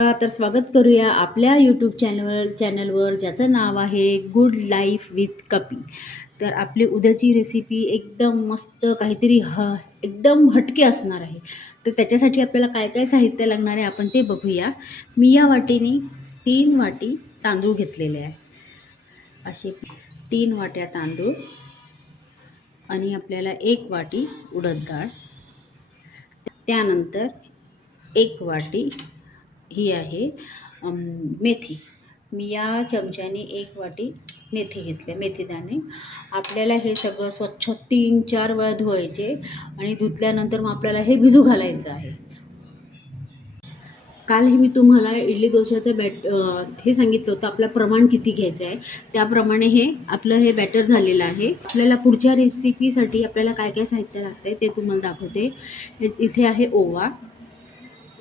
तर स्वागत करूया आपल्या यूट्यूब चॅनलवर ज्याचं नाव आहे गुड लाईफ विथ कपी. तर आपली उद्याची रेसिपी एकदम मस्त काहीतरी एकदम हटके असणार आहे. तर त्याच्यासाठी आपल्याला काय काय साहित्य लागणार आहे आपण ते बघूया. मी या वाटीने 3 वाटी तांदूळ घेतलेले आहे. असे 3 वाट्या तांदूळ आणि आपल्याला 1 वाटी उडद डाळ, त्यानंतर 1 वाटी ही आहे मेथी. मी या चमच्याने 1 वाटी मेथी घेतले, मेथीदाणे. आपल्याला हे सगळं स्वच्छ 3-4 वेळा धुवायचे आणि धुतल्यानंतर मग आपल्याला हे भिजू घालायचं आहे. काल हे मी तुम्हाला इडली डोश्याचं हे सांगितलं होतं, आपलं प्रमाण किती घ्यायचं आहे त्याप्रमाणे हे आपलं हे बॅटर झालेलं आहे. आपल्याला पुढच्या रेसिपीसाठी आपल्याला काय काय साहित्य लागतं आहे ते तुम्हाला दाखवते. इथे आहे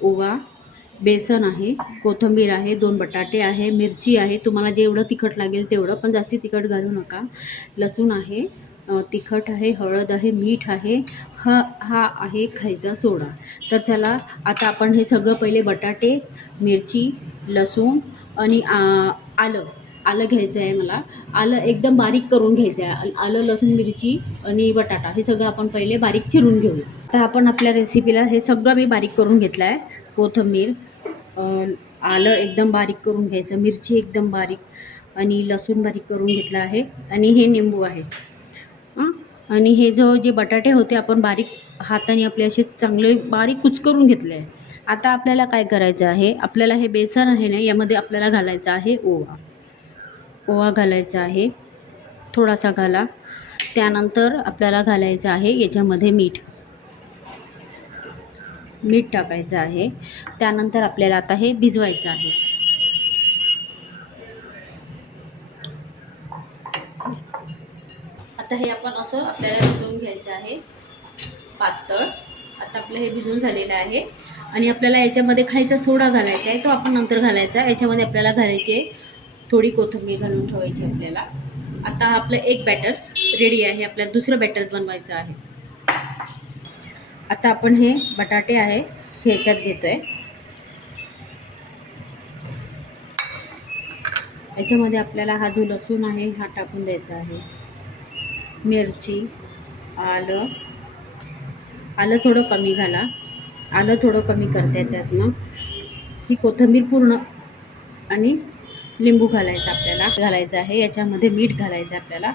ओवा, बेसन आहे, कोथिंबीर आहे, 2 बटाटे आहे, मिरची आहे, तुम्हाला जेवढं तिखट लागेल तेवढं, पण जास्ती तिखट घालू नका. लसूण आहे, तिखट आहे, हळद आहे, मीठ आहे, हा आहे खायचा सोडा. तर चला आता आपण हे सगळं पहिले बटाटे, मिरची, लसूण आणि आलं घ्यायचं आहे मला. आलं एकदम बारीक करून घ्यायचं आहे. आलं, लसूण, मिरची आणि बटाटा हे सगळं आपण पहिले बारीक चिरून घेऊया. आता आपण आपल्या रेसिपीला हे सगळं मी बारीक करून घेतलं आहे. कोथिंबीर, आलं एकदम बारीक करून घ्यायचं, मिरची एकदम बारीक आणि लसूण बारीक करून घेतला आहे आणि हे निंबू आहे. आणि हे जे बटाटे होते आपण बारीक हाताने आपले असे चांगले बारीक कुचकरून घेतले आहे. आता आपल्याला काय करायचं आहे, आपल्याला हे बेसन आहे ना, यामध्ये आपल्याला घालायचं आहे ओवा घालायचा आहे, थोडासा घाला. त्यानंतर आपल्याला घालायचं आहे याच्यामध्ये मीठ टाकायचं आहे. त्यानंतर आपल्याला आता हे भिजवायचं आहे. आता हे आपण असं आपल्याला भिजवून घ्यायचं आहे पातळ. आता आपलं हे भिजवून झालेलं आहे आणि आपल्याला याच्यामध्ये खायचा सोडा घालायचा आहे, तो आपण नंतर घालायचा. याच्यामध्ये आपल्याला घालायचे थोडी कोथिंबीर घालून ठेवायची आपल्याला. आता आपलं एक बॅटर रेडी आहे, आपल्याला दुसरं बॅटर बनवायचं आहे. आता आपण हे बटाटे आहे हे ह्याच्यात घेतोय. याच्यामध्ये आपल्याला हा जो लसूण आहे हा टाकून द्यायचा आहे, मिरची, आलं थोडं कमी घाला, आलं थोडं कमी करते त्यातनं. ही कोथिंबीर पूर्ण आणि लिंबू घालायचं आहे. याच्यामध्ये मीठ घालायचं आहे आपल्याला.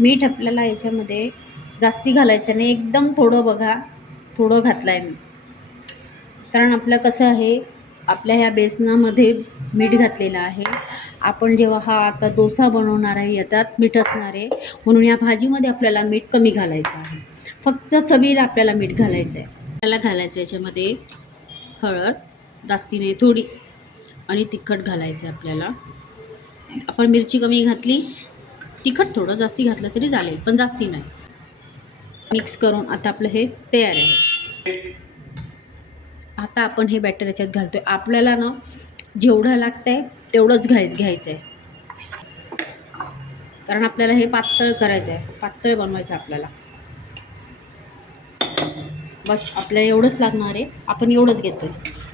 मीठ आपल्याला याच्यामध्ये जास्ती घालायचं नाही, एकदम थोडं बघा, थोडं घातलं आहे मी. कारण आपलं कसं आहे, आपल्या ह्या बेसनामध्ये मीठ घातलेलं आहे. आपण जेव्हा हा आता डोसा बनवणार आहे याच्यात मीठ असणार आहे, म्हणून या भाजीमध्ये आपल्याला मीठ कमी घालायचं आहे. फक्त चवीला आपल्याला मीठ घालायचं आहे. आपल्याला घालायचं याच्यामध्ये हळद, जास्ती नाही, थोडी, आणि तिखट घालायचं आहे आपल्याला. आपण मिरची कमी घातली, तिखट थोडं जास्ती घातलं तरी चालेल, पण जास्ती नाही. मिक्स करून आता आपलं हे तयार आहे. आता आपण हे बॅटर याच्यात घालतोय. आपल्याला ना जेवढं लागतं आहे तेवढंच घ्यायचं आहे, कारण आपल्याला हे पातळ करायचं आहे, पातळ बनवायचं आहे आपल्याला. बस आपल्याला एवढंच लागणार आहे, आपण एवढंच घेतोय.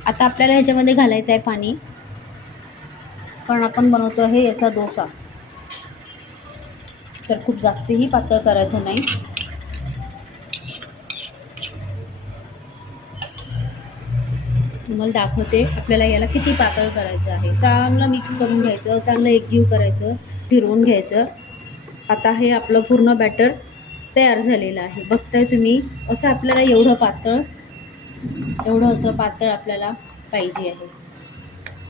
आता आपल्याला ह्याच्यामध्ये घालायचं आहे पाणी, कारण आपण बनवतो आहे याचा डोसा. तर खूप जास्तही पातळ करायचं नाही. तुम्हाला दाखवते आपल्याला याला किती पातळ करायचं आहे. चांगलं मिक्स करून घ्यायचं, चांगलं एकजीव करायचं, फिरवून घ्यायचं. आता हे आपलं पूर्ण बॅटर तयार झालेलं आहे, बघताय तुम्ही. असं आपल्याला एवढं असं पातळ आपल्याला पाहिजे आहे.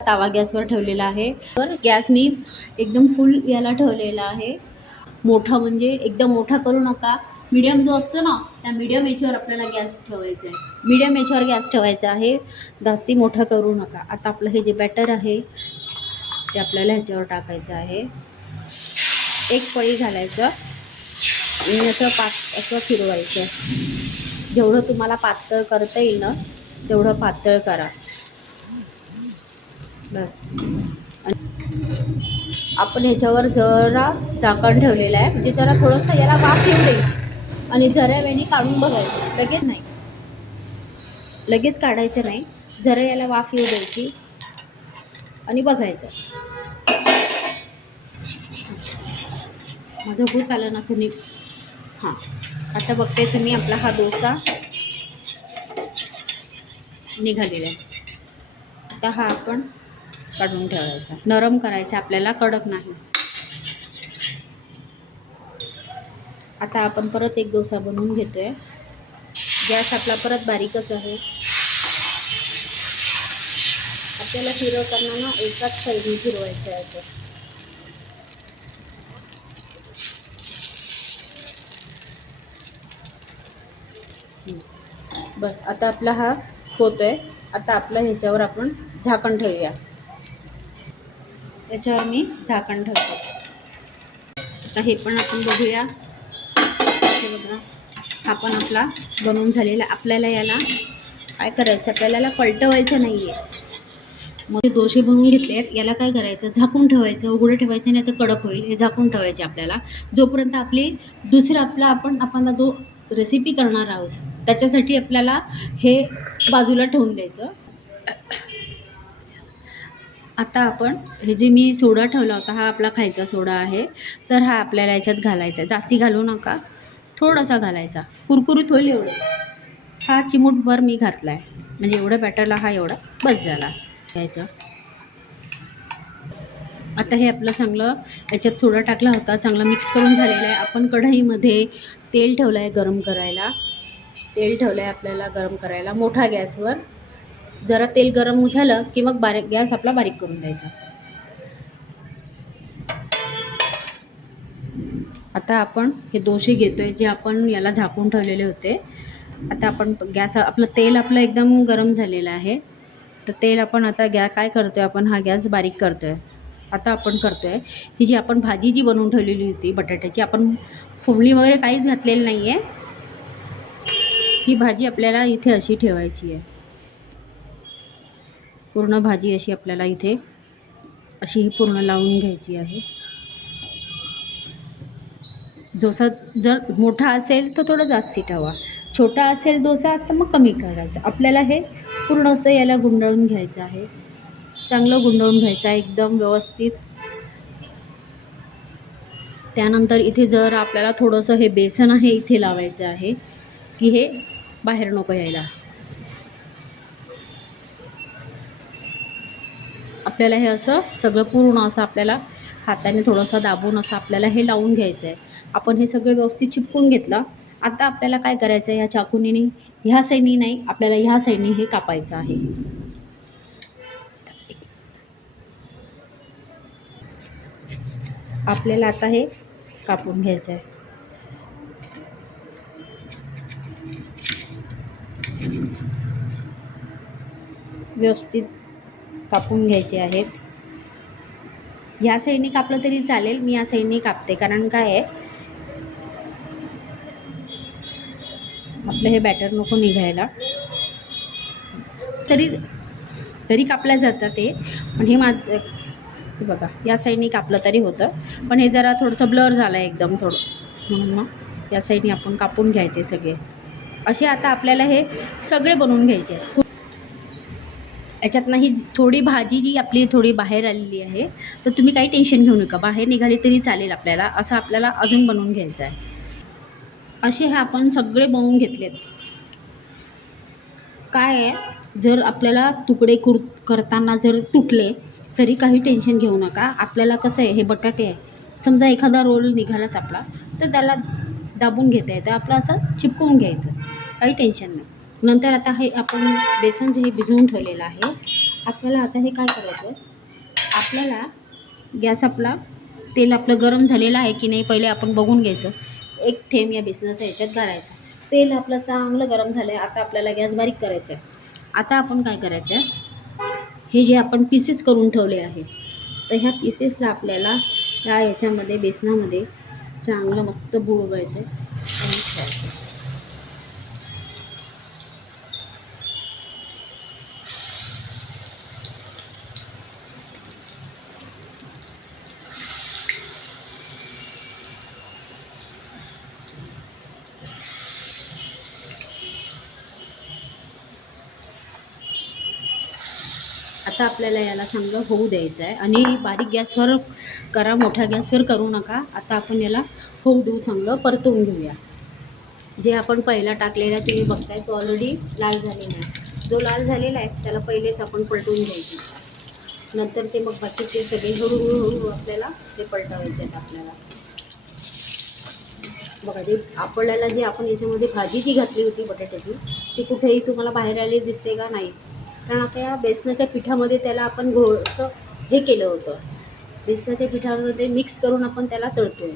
तवा गॅसवर ठेवलेला आहे. तर गॅस मी एकदम फुल याला ठेवलेला आहे. मोठा म्हणजे एकदम मोठा करू नका, मीडियम जो असतो ना त्या मीडियम याच्यावर आपल्याला गॅस ठेवायचा आहे. मीडियम याच्यावर गॅस ठेवायचा आहे, जास्ती मोठा करू नका. आता आपलं हे जे बॅटर आहे ते आपल्याला ह्याच्यावर टाकायचं आहे. एक पळी घालायचं आणि असं फिरवायचं. जेवढं तुम्हाला पातळ करता येईल ना तेवढं पातळ करा, बस. आपण ह्याच्यावर जरा झाकण ठेवलेलं आहे, म्हणजे जरा थोडंसं याला वाफ येऊ द्यायची आणि जरा वेळी काढून बघायचं. लगेच काढायचं नाही, जरा याला वाफ येऊ द्यायची. आणि बघायचं. माझं होत आलं नसेल नी. हां, आता बघते तुम्ही आपला हा डोसा निघालेला आहे. आता हा आपण काढून ठेवायचा. नरम करायचा आपल्याला, कडक नाही. आता आपण परत एक डोसा बनवून घेतोय. गॅस आपला परत बारीकच आहे. आपल्याला फिरवताना ना एकाच साईडने फिरवायचं आहे असं. बस आता आपला हा होतोय. आता आपला ह्याच्यावर आपण झाकण ठेवूया. याच्यावर मी झाकण ठेवतो. आता हे पण आपण बघूया. हे बघा, हा पण आपला बनवून झालेला. आपल्याला याला काय करायचं, आपल्याला याला पलटवायचं नाही आहे. मग ते डोसे बनवून घेतले आहेत. याला काय करायचं, झाकून ठेवायचं. उघडं ठेवायचं नाही तर कडक होईल. हे झाकून ठेवायचे आपल्याला, जोपर्यंत आपली दुसरा आपण जो रेसिपी करणार आहोत त्याच्यासाठी आपल्याला हे बाजूला ठेवून द्यायचं. आता आपण हे जे मी सोडा ठेवला होता, हा आपला खायचा सोडा आहे. तर हा आपल्याला याच्यात घालायचा आहे. जास्ती घालू नका, थोडासा घालायचा. कुरकुरीत होईल एवढं. हा चिमूटभर मी घातला आहे, म्हणजे एवढं बॅटरला हा एवढा बस झाला घ्यायचा. आता हे आपलं चांगलं याच्यात सोडा टाकला होता, चांगला मिक्स करून झालेला आहे. आपण कढईमध्ये तेल ठेवलं आहे गरम करायला. तेल ठेवलं आहे आपल्याला गरम करायला मोठा गॅसवर. जरा तेल गरम झालं की मग गॅस आपला बारीक करून द्यायचा. आता आपण हे डोसे घेतोय जे आपण याला झाकून ठेवलेले होते. आता आपण आपलं तेल एकदम गरम झालेलं आहे. तर तेल आपण आता काय करतोय, आपण हा गॅस बारीक करतोय. आता आपण करतोय ही जी आपण भाजी जी बनवून ठेवलेली होती बटाट्याची, आपण फोडणी वगैरे काहीच घातलेली नाही आहे. ही भाजी आपल्याला इथे अशी ठेवायची आहे. पूर्ण भाजी अशी आपल्याला इथे अशी ही पूर्ण लावून घ्यायची आहे. डोसा जर मोठा असेल तर थोडं जास्ती ठेवा, छोटा असेल डोसा तर मग कमी करायचं. आपल्याला हे पूर्ण असं याला गुंडाळून घ्यायचं आहे. चांगलं गुंडाळून घ्यायचं आहे एकदम व्यवस्थित. त्यानंतर इथे जर आपल्याला थोडंसं हे बेसन आहे इथे लावायचं आहे की हे बाहेर नको यायला. आपल्याला हे असं सगळं पूर्ण असं आपल्याला हाताने थोडंसं दाबून असं आपल्याला हे लावून घ्यायचं आहे. आपण हे सगळं व्यवस्थित चिपकून घेतलं. आता आपल्याला काय करायचं आहे, ह्या चाकूने ह्या साईडनी नाही, आपल्याला ह्या साईडने हे कापायचं आहे. आपल्याला आता हे कापून घ्यायचं आहे. व्यवस्थित कापून घ्यायचे आहेत. ह्या साईडने कापलं तरी चालेल, मी या साईडने कापते. कारण काय आहे, आपलं हे बॅटर नको निघायला. तरी कापल्या जातं ते, पण हे बघा या साईडने कापलं तरी होतं. पण हे जरा थोडंसं ब्लर झालं आहे एकदम थोडं, म्हणून मग या साईडने आपण कापून घ्यायचे सगळे असे. आता आपल्याला हे सगळे बनवून घ्यायचे. याच्यातनं ही थोडी भाजी जी आपली थोडी बाहेर आलेली आहे, तर तुम्ही काही टेन्शन घेऊ नका, बाहेर निघाली तरी चालेल आपल्याला. असं आपल्याला अजून बनवून घ्यायचं आहे. असे हे आपण सगळे बनवून घेतलेत. काय आहे, जर आपल्याला तुकडे करताना जर तुटले तरी काही टेन्शन घेऊ नका. आपल्याला कसं आहे, हे बटाटे आहे, समजा एखादा रोल निघालाच आपला तर त्याला दाबून घेता येतं. आपलं असं चिपकवून घ्यायचं, काही टेन्शन नाही. नंतर आता हे आपण बेसन जे हे भिजवून ठेवलेलं आहे, आपल्याला आता हे काय करायचं, आपल्याला गॅस तेल आपलं गरम झालेलं आहे की नाही पहिले आपण बघून घ्यायचं. एक थेंब या बेसनाचा ह्याच्यात घालायचं. तेल आपलं चांगलं गरम झालं आहे. आता आपल्याला गॅस बारीक करायचा आहे. आता आपण काय करायचं आहे, हे जे आपण पीसेस करून ठेवले आहे, तर ह्या पीसेसला आपल्याला याच्यामध्ये बेसनामध्ये चांगलं मस्त बुडवायचं आहे आणि ठेवायचं. आता आपल्याला याला चांगलं होऊ द्यायचं आहे आणि बारीक गॅसवर करा, मोठ्या गॅसवर करू नका. आता आपण याला होऊ देऊ, चांगलं परतवून घेऊया. जे आपण पहिला टाकलेला तुम्ही बघताय तो ऑलरेडी लाल झालेला आहे. जो लाल झालेला आहे त्याला पहिलेच आपण पलटवून घ्यायचं. नंतर ते मग बाकीचे सगळे हळूहळू आपल्याला ते पलटवायचे आहेत आपल्याला. बघा ते आपल्याला जे आपण याच्यामध्ये भाजी जी घातली होती बटाट्याची ती कुठेही तुम्हाला बाहेर आली दिसते का? नाही. कारण आता या बेसनाच्या पिठामध्ये त्याला आपण असं हे केलं होतं. बेसनाच्या पिठामध्ये मिक्स करून आपण त्याला तळतो आहे.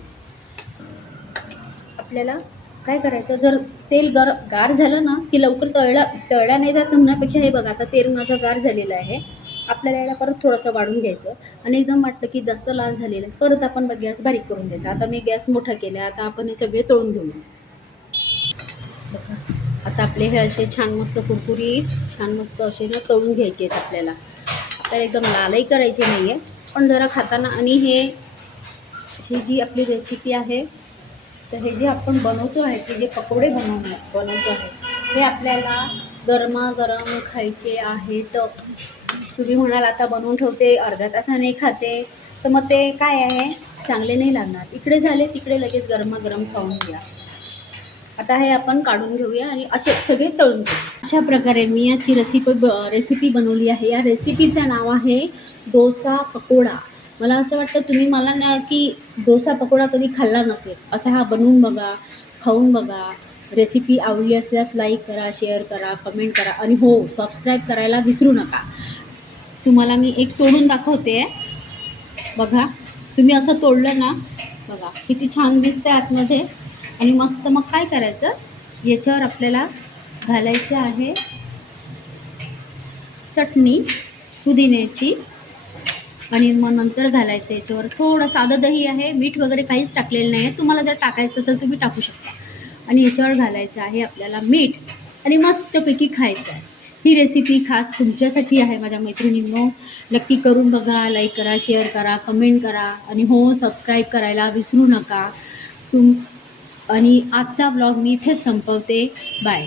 आपल्याला काय करायचं, जर तेल गार झालं ना की लवकर तळल्या नाही जात म्हणण्यापेक्षा हे बघा आता तेल माझं गार झालेलं आहे. आपल्याला याला परत थोडंसं वाढून घ्यायचं आणि एकदम वाटलं की जास्त लाल झालेलं आहे परत आपण गॅस बारीक करून द्यायचा. आता मी गॅस मोठा केला. आता आपण हे सगळे तळून घेऊया. बघा आता आपले हे असे छान मस्त कुरकुरीत छान मस्त असे ना तळून घ्यायचे आहेत आपल्याला. आपल्याला एकदम लालही करायचे नाही आहे पण जरा खाताना. आणि ही जी आपली रेसिपी आहे तर हे जे आपण बनवतो आहे ते जे पकोडे बनवतो आहे हे आपल्याला गरमागरम खायचे आहेत. तुम्ही म्हणाल आता बनवून ठेवते अर्ध्या तासाने खाते तर मग ते काय आहे, चांगले नाही लागणार. इकडे झाले तिकडे लगेच गरमागरम खाऊन घ्या. आता हे आपण काढून घेऊया आणि असे सगळे तळून घेऊ. अशा प्रकारे मी याची रेसिपी बनवली आहे. या रेसिपीचं नाव आहे डोसा पकोडा. मला असं वाटतं तुम्ही मला ना की डोसा पकोडा कधी खाल्ला नसेल. असा हा बनवून बघा, खाऊन बघा. रेसिपी आवडली असल्यास लाईक करा, शेअर करा, कमेंट करा आणि हो सबस्क्राईब करायला विसरू नका. तुम्हाला मी एक तोडून दाखवते. बघा तुम्ही असं तोडलं ना, बघा किती छान दिसतं आतमध्ये. आणि मस्त मग काय करायचं, याच्यावर आपल्याला घालायचं आहे चटणी पुदिन्याची आणि मग नंतर घालायचं याच्यावर थोडं साधं दही आहे. मीठ वगैरे काहीच टाकलेलं नाही आहे. तुम्हाला जर टाकायचं असेल तुम्ही टाकू शकता. आणि याच्यावर घालायचं आहे आपल्याला मीठ आणि मस्तपैकी खायचं आहे. ही रेसिपी खास तुमच्यासाठी आहे माझ्या मैत्रिणींनो. नक्की करून बघा. लाईक करा, शेअर करा, कमेंट करा आणि हो सबस्क्राईब करायला विसरू नका. आणि आजचा व्लॉग मी इथेच संपवते. बाय.